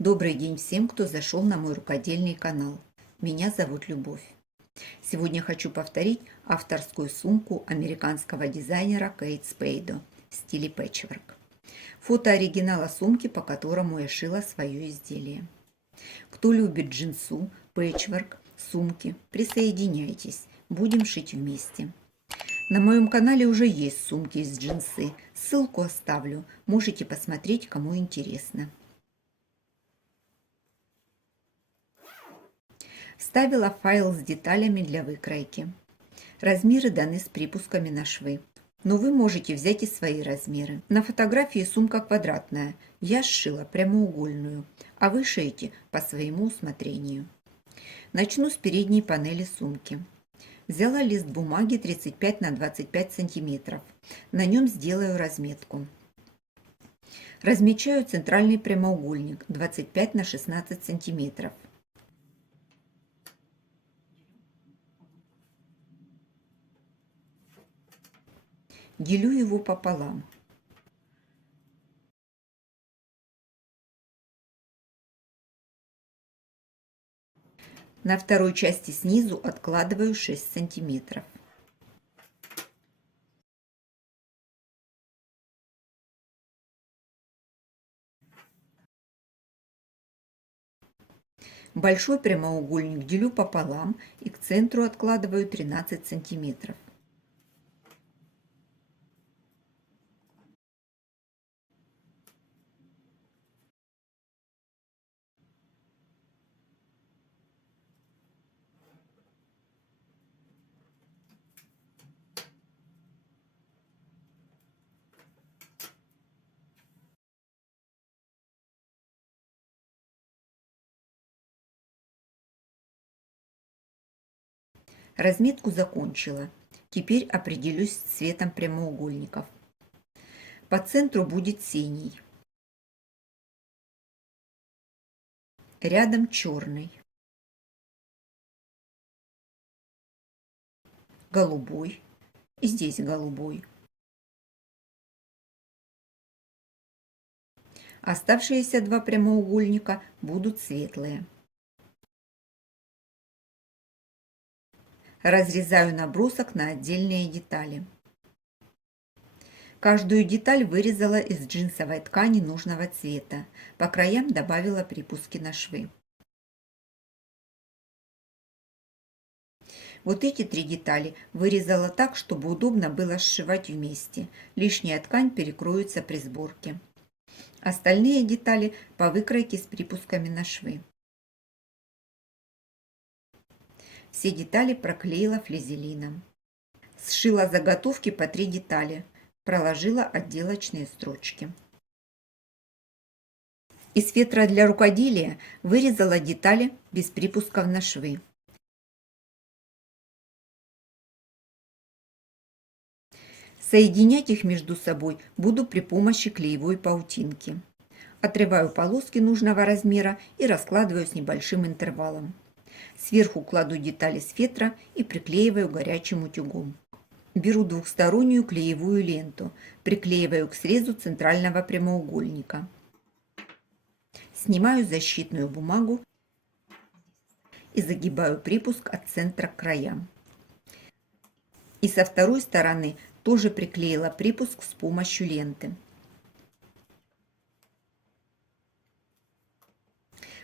Добрый день всем, кто зашел на мой рукодельный канал. Меня зовут Любовь. Сегодня хочу повторить авторскую сумку американского дизайнера Кейт Спейдо в стиле пэтчворк. Фото оригинала сумки, по которому я шила свое изделие. Кто любит джинсу, пэтчворк, сумки, присоединяйтесь, будем шить вместе. На моем канале уже есть сумки из джинсы, ссылку оставлю, можете посмотреть, кому интересно. Вставила файл с деталями для выкройки. Размеры даны с припусками на швы. Но вы можете взять и свои размеры. На фотографии сумка квадратная, я сшила прямоугольную, а вы шейте по своему усмотрению. Начну с передней панели сумки. Взяла лист бумаги 35 на 25 сантиметров. На нем сделаю разметку. Размечаю центральный прямоугольник 25 на 16 сантиметров. Делю его пополам. На второй части снизу откладываю 6 сантиметров. Большой прямоугольник делю пополам и к центру откладываю 13 сантиметров. Разметку закончила. Теперь определюсь с цветом прямоугольников. По центру будет синий. Рядом черный. Голубой. И здесь голубой. Оставшиеся два прямоугольника будут светлые. Разрезаю набросок на отдельные детали. Каждую деталь вырезала из джинсовой ткани нужного цвета. По краям добавила припуски на швы. Вот эти три детали вырезала так, чтобы удобно было сшивать вместе. Лишняя ткань перекроется при сборке. Остальные детали по выкройке с припусками на швы. Все детали проклеила флизелином. Сшила заготовки по 3 детали. Проложила отделочные строчки. Из фетра для рукоделия вырезала детали без припусков на швы. Соединять их между собой буду при помощи клеевой паутинки. Отрываю полоски нужного размера и раскладываю с небольшим интервалом. Сверху кладу детали с фетра и приклеиваю горячим утюгом. Беру двухстороннюю клеевую ленту, приклеиваю к срезу центрального прямоугольника. Снимаю защитную бумагу и загибаю припуск от центра к краям. И со второй стороны тоже приклеила припуск с помощью ленты.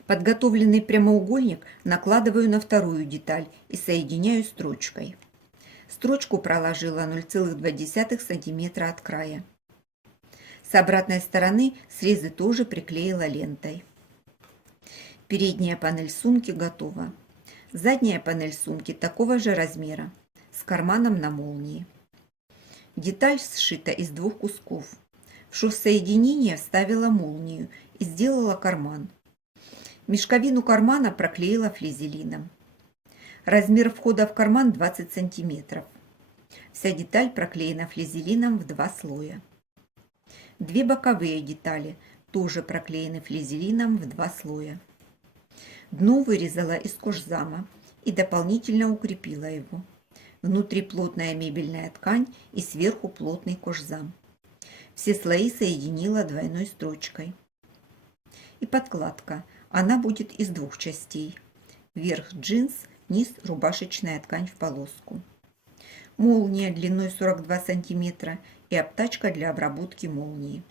Подготовленный прямоугольник накладываю на вторую деталь и соединяю строчкой. Строчку проложила 0,2 см от края. С обратной стороны срезы тоже приклеила лентой. Передняя панель сумки готова. Задняя панель сумки такого же размера, с карманом на молнии. Деталь сшита из 2 кусков. В шов соединения вставила молнию и сделала карман. Мешковину кармана проклеила флизелином. Размер входа в карман 20 см. Вся деталь проклеена флизелином в 2 слоя. 2 боковые детали тоже проклеены флизелином в 2 слоя. Дно вырезала из кожзама и дополнительно укрепила его. Внутри плотная мебельная ткань и сверху плотный кожзам. Все слои соединила двойной строчкой. и подкладка. Она будет из двух частей. Верх джинс, низ рубашечная ткань в полоску. Молния длиной 42 см и обтачка для обработки молнии.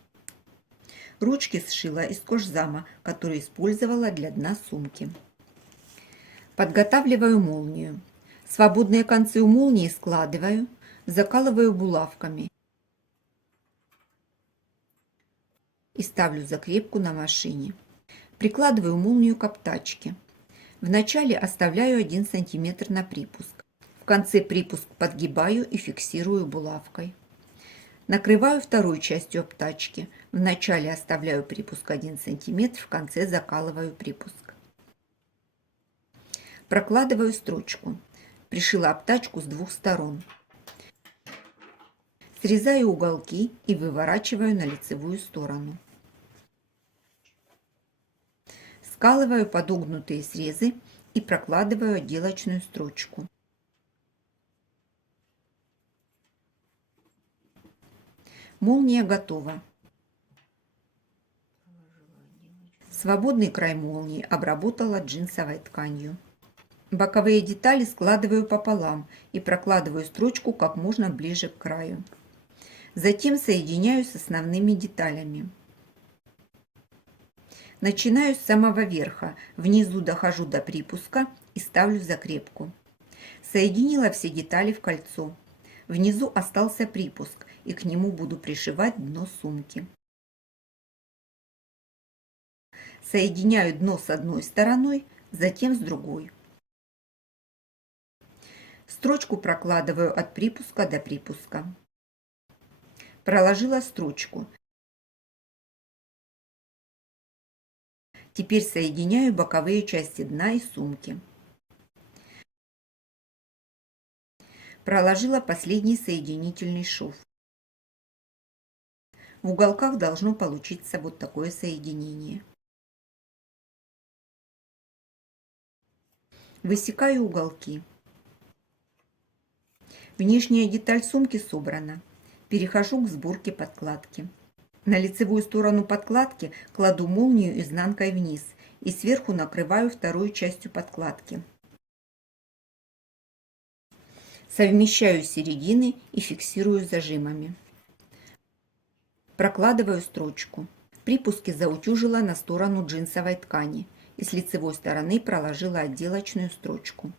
Ручки сшила из кожзама, который использовала для дна сумки. Подготавливаю молнию. Свободные концы у молнии складываю, закалываю булавками и ставлю закрепку на машине. Прикладываю молнию к обтачке. Вначале оставляю 1 см на припуск. В конце припуск подгибаю и фиксирую булавкой. Накрываю второй частью обтачки. Вначале оставляю припуск 1 см, в конце закалываю припуск. Прокладываю строчку. Пришила обтачку с двух сторон. Срезаю уголки и выворачиваю на лицевую сторону. Скалываю подогнутые срезы и прокладываю отделочную строчку. Молния готова. Свободный край молнии обработала джинсовой тканью. Боковые детали складываю пополам и прокладываю строчку как можно ближе к краю. Затем соединяю с основными деталями. Начинаю с самого верха, внизу дохожу до припуска и ставлю закрепку. Соединила все детали в кольцо. Внизу остался припуск, и к нему буду пришивать дно сумки. Соединяю дно с одной стороной, затем с другой. Строчку прокладываю от припуска до припуска. Проложила строчку. Теперь соединяю боковые части дна и сумки. Проложила последний соединительный шов. В уголках должно получиться вот такое соединение. Высекаю уголки. Внешняя деталь сумки собрана. Перехожу к сборке подкладки. На лицевую сторону подкладки кладу молнию изнанкой вниз и сверху накрываю второй частью подкладки. Совмещаю середины и фиксирую зажимами. Прокладываю строчку. Припуски заутюжила на сторону джинсовой ткани и с лицевой стороны проложила отделочную строчку.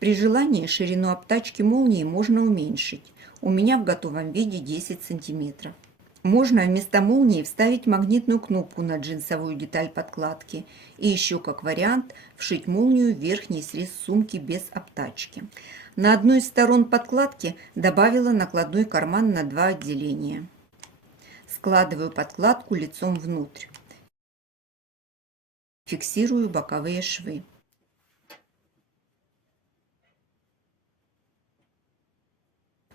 При желании ширину обтачки молнии можно уменьшить. У меня в готовом виде 10 см. Можно вместо молнии вставить магнитную кнопку на джинсовую деталь подкладки и еще как вариант вшить молнию в верхний срез сумки без обтачки. На одной из сторон подкладки добавила накладной карман на 2 отделения. Складываю подкладку лицом внутрь. Фиксирую боковые швы.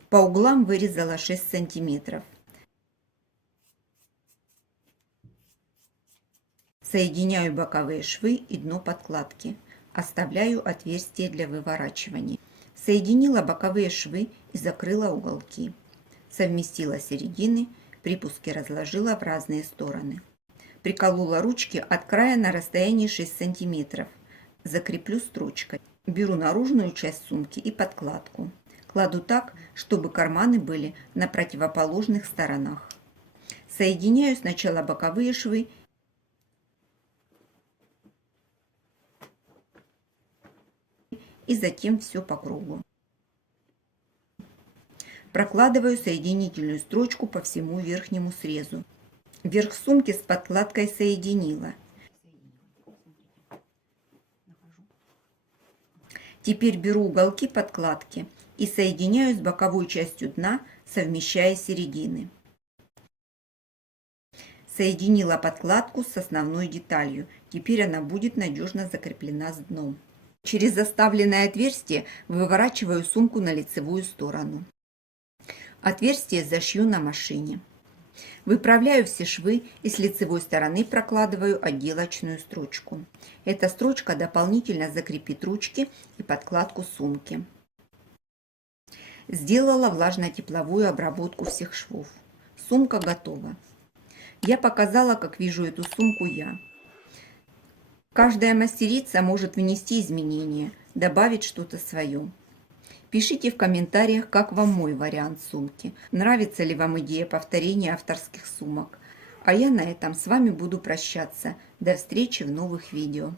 По углам вырезала 6 см. Соединяю боковые швы и дно подкладки. Оставляю отверстие для выворачивания. Соединила боковые швы и закрыла уголки. Совместила середины, припуски разложила в разные стороны. Приколола ручки от края на расстоянии 6 см. Закреплю строчкой. Беру наружную часть сумки и подкладку. Кладу так, чтобы карманы были на противоположных сторонах. Соединяю сначала боковые швы и затем все по кругу. Прокладываю соединительную строчку по всему верхнему срезу. Верх сумки с подкладкой соединила. Теперь беру уголки подкладки и соединяю с боковой частью дна, совмещая середины. Соединила подкладку с основной деталью. Теперь она будет надежно закреплена с дном. Через заставленное отверстие выворачиваю сумку на лицевую сторону. Отверстие зашью на машине. Выправляю все швы и с лицевой стороны прокладываю отделочную строчку. Эта строчка дополнительно закрепит ручки и подкладку сумки. Сделала влажно-тепловую обработку всех швов. Сумка готова. Я показала, как вижу эту сумку я. Каждая мастерица может внести изменения, добавить что-то свое. Пишите в комментариях, как вам мой вариант сумки. Нравится ли вам идея повторения авторских сумок. А я на этом с вами буду прощаться. До встречи в новых видео.